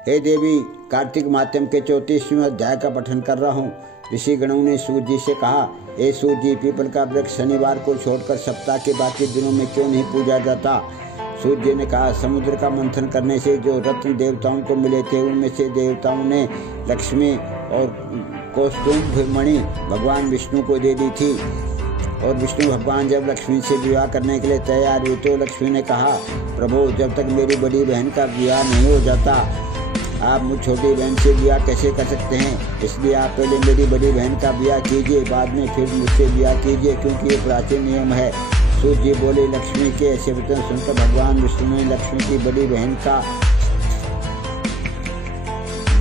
हे देवी, कार्तिक माध्यम के 34वें अध्याय का पठन कर रहा हूँ। ऋषि गणों ने सूर्य जी से कहा, हे सूर्य जी, पीपल का वृक्ष शनिवार को छोड़कर सप्ताह के बाकी दिनों में क्यों नहीं पूजा जाता? सूर्य जी ने कहा, समुद्र का मंथन करने से जो रत्न देवताओं को मिले थे उनमें से देवताओं ने लक्ष्मी और कौस्तुभ मणि भगवान विष्णु को दे दी थी। और विष्णु भगवान जब लक्ष्मी से विवाह करने के लिए तैयार हुए तो लक्ष्मी ने कहा, प्रभु, जब तक मेरी बड़ी बहन का विवाह नहीं हो जाता आप मुझ छोटी बहन से विवाह कैसे कर सकते हैं? इसलिए आप पहले मेरी बड़ी बहन का विवाह कीजिए, बाद में फिर मुझसे विवाह कीजिए, क्योंकि ये प्राचीन नियम है। सूर्य जी बोले, लक्ष्मी के ऐसे वचन सुनकर भगवान विष्णु ने लक्ष्मी की बड़ी बहन का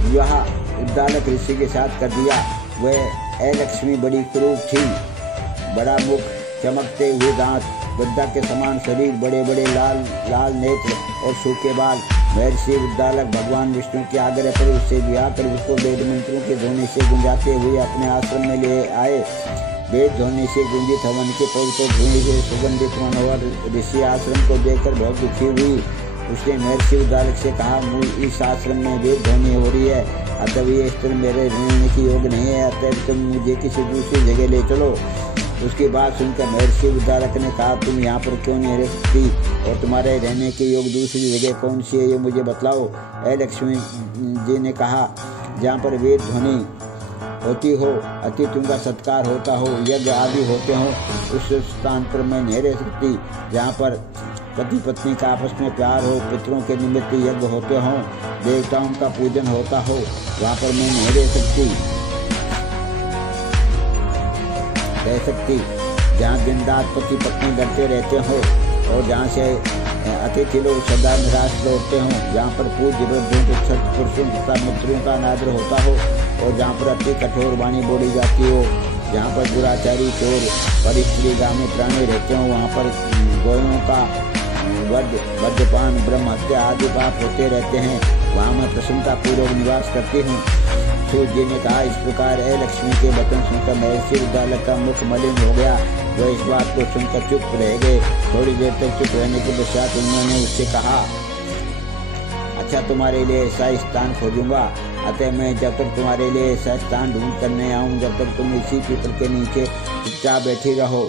विवाह उद्दालक ऋषि के साथ कर दिया। वह लक्ष्मी बड़ी क्रूर थी, बड़ा मुख, चमकते हुए दांत, गद्दा के समान शरीर, बड़े बड़े लाल लाल नेत्र और सूखे बाल। महर्षि उद्दालक भगवान विष्णु के आग्रह पर उससे विवाह कर उसको वेद मंत्रों के ध्वनि से गुंजाते हुए अपने आश्रम में ले आए। वेद ध्वनि से गुंजित हवन के पवित्र धुएं से सुगंधित मनोहर ऋषि आश्रम को देखकर बहुत दुखी हुई। उसने महर्षि उद्दालक से कहा, इस आश्रम में वेद ध्वनि हो रही है, अतः ये स्थल मेरे रहने की योग्य नहीं है, अतः तुम मुझे किसी दूसरी जगह ले चलो। उसकी बात सुनकर महर्षि उद्दालक ने कहा, तुम यहाँ पर क्यों नहीं रह सकती और तुम्हारे रहने के योग्य दूसरी जगह कौन सी है, ये मुझे बतलाओ। लक्ष्मी जी ने कहा, जहाँ पर वेद ध्वनि होती हो, अतिथियों का सत्कार होता हो, यज्ञ आदि होते हो, उस स्थान पर मैं नहीं रह सकती। जहाँ पर पति पत्नी का आपस में प्यार हो, पितरों के निमित्त यज्ञ होते हों, देवताओं का पूजन होता हो, वहाँ पर मैं नहीं रह सकती। जहाँ दिन रात पति पत्नी लड़ते रहते हो और जहाँ से अतिथि लोग सदा निराश लौटते हों, जहाँ पर पूज्य वृद्धों छठ पुरुषों तथा मित्रों का अनादर होता हो और जहाँ पर अति कठोर वाणी बोली जाती हो, जहाँ पर दुराचारी चोर परिस्त्रीगामी प्राणी रहते हों, वहाँ पर गोयों का वध, मद्यपान, ब्रह्म हत्या आदि पाप होते रहते हैं, वहाँ मैं प्रसन्नता पूर्वक निवास करती हूँ। सूर्य जी ने कहा, इस प्रकार लक्ष्मी के वचन सुनकर महर्षि उद्दालक का मुख मलिन हो गया। वह इस बात को सुनकर चुप रह गए। थोड़ी देर तक चुप रहने के पश्चात उन्होंने उससे कहा, अच्छा, तुम्हारे लिए ऐसा स्थान खोजूंगा, अतः मैं जब तक तुम्हारे लिए ऐसा स्थान ढूंढ कर नहीं आऊँ, जब तक तुम इसी पीपल के नीचे चुपचाप बैठी रहो।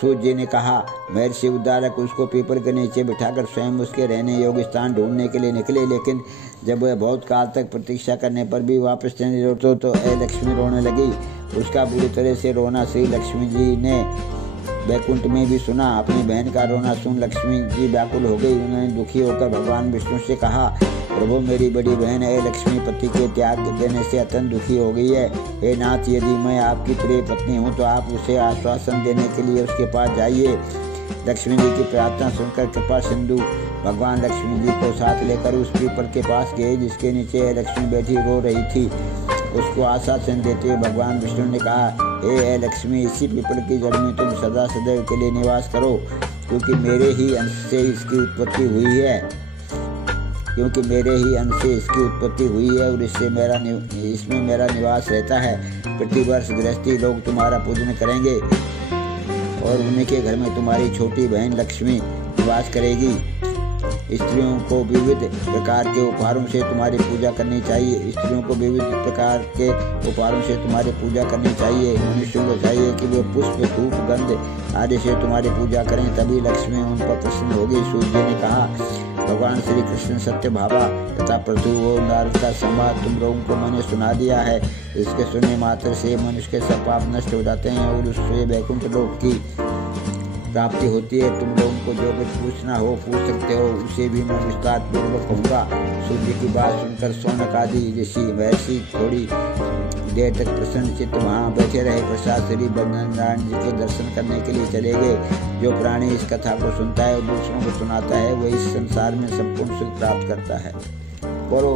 सूर्य जी ने कहा। महर्षि उद्दालक उसको पीपल के नीचे बिठाकर स्वयं उसके रहने योग्य स्थान ढूंढने के लिए निकले, लेकिन जब वह बहुत काल तक प्रतीक्षा करने पर भी वापस नहीं लौटे तो लक्ष्मी रोने लगी। उसका बुरी तरह से रोना श्री लक्ष्मी जी ने वैकुंठ में भी सुना। अपनी बहन का रोना सुन लक्ष्मी जी व्याकुल हो गई। उन्होंने दुखी होकर भगवान विष्णु से कहा, प्रभु, मेरी बड़ी बहन लक्ष्मी पति के त्याग देने से अत्यंत दुखी हो गई है। हे नाथ, यदि मैं आपकी प्रिय पत्नी हूँ तो आप उसे आश्वासन देने के लिए उसके पास जाइए। लक्ष्मी जी की प्रार्थना सुनकर कृपा सिंधु भगवान लक्ष्मी जी को साथ लेकर उस पीपल के पास गए जिसके नीचे लक्ष्मी बैठी रो रही थी। उसको आश्वासन देते हुए भगवान विष्णु ने कहा, हे लक्ष्मी, इसी पीपल की जड़ में तुम सदा सदैव के लिए निवास करो, क्योंकि मेरे ही अंश से इसकी उत्पत्ति हुई है और इसमें मेरा निवास रहता है। प्रतिवर्ष गृहस्थी लोग तुम्हारा पूजन करेंगे और उनके घर में तुम्हारी छोटी बहन लक्ष्मी निवास करेगी। स्त्रियों को विविध प्रकार के उपहारों से तुम्हारी पूजा करनी चाहिए। मनुष्यों को चाहिए कि वे पुष्प, धूप, गंध आदि से तुम्हारी पूजा करें, तभी लक्ष्मी उन पर प्रसन्न होगी। सूर्य जी ने कहा, भगवान श्री कृष्ण सत्य भावा तथा पृथु और नारद का संवाद तुम लोगों को मैंने सुना दिया है। इसके सुनने मात्र से मनुष्य के सब पाप नष्ट हो जाते हैं और उससे वैकुंठ लोक की प्राप्ति होती है। तुम लोगों को जो कुछ पूछना हो पूछ सकते हो, उसे भी मैं विस्तार पूर्वक कहूँगा। सूर्य की बात सुनकर शौनक आदि ऋषि महर्षि थोड़ी देर तक प्रसन्न चित्त वहाँ बैठे रहे। पश्चात श्री बद्रीनारायण जी के दर्शन करने के लिए चले गए। जो प्राणी इस कथा को सुनता है और दूसरों को सुनाता है, वह इस संसार में संपूर्ण सुख प्राप्त करता है। बोलो।